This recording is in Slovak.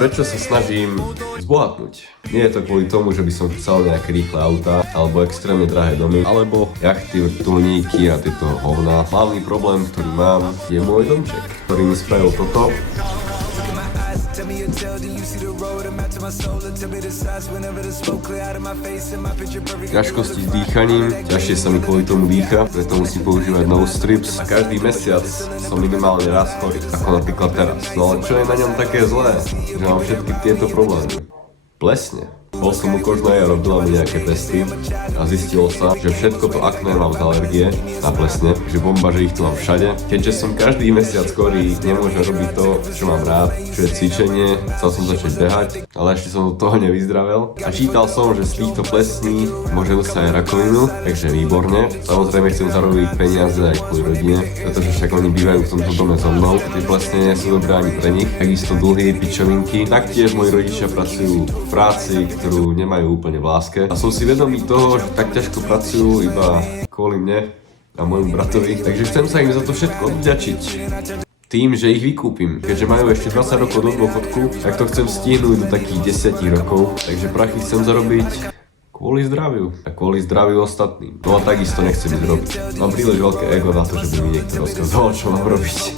Prečo sa snažím zbohatnúť? Nie je to kvôli tomu, že by som chcel nejaké rýchle autá, alebo extrémne drahé domy, alebo jachty, vrtuľníky a tieto hovná. Hlavný problém, ktorý mám, je môj domček, ktorý mi spravil toto. Ťažkosti s dýchaním, ťažšie sa mi kvôli tomu dýcha, preto musím používať nose strips a každý mesiac som minimálne raz chorý, ako napríklad teraz. No ale čo je na ňom také zlé, že mám všetky tieto problémy? Plesne. Bol som u kožnej a robila mi nejaké testy a zistilo sa, že všetko to akné mám z alergie na plesne, že bomba, že ich tu mám všade. Keďže som každý mesiac chorý, nemôžem robiť to, čo mám rád, čo je cvičenie, chcel som začať behať, ale ešte som do toho nevyzdravel. A čítal som, že z týchto plesní môže dostať aj rakovinu, takže výborne. Samozrejme chcem zarobiť peniaze aj kvôli rodine, pretože však oni bývajú v tomto dome so mnou. Tie plesne nie sú dobré ani pre nich, takisto dlhy, pičovinky. Taktiež moji rodičia pracujú v práci, ktorú nemajú úplne v láske. A som si vedomý toho, že tak ťažko pracujú iba kvôli mne a môjmu bratovi. Takže chcem sa im za to všetko odvďačiť tým, že ich vykúpim. Keďže majú ešte 20 rokov do dôchodku, tak to chcem stihnúť do takých 10 rokov. Takže prachy chcem zarobiť kvôli zdraviu a kvôli zdraviu ostatným. No a takisto nechcem ísť robiť. Mám príliš veľké ego na to, že by mi niekto rozkazoval, čo mám robiť.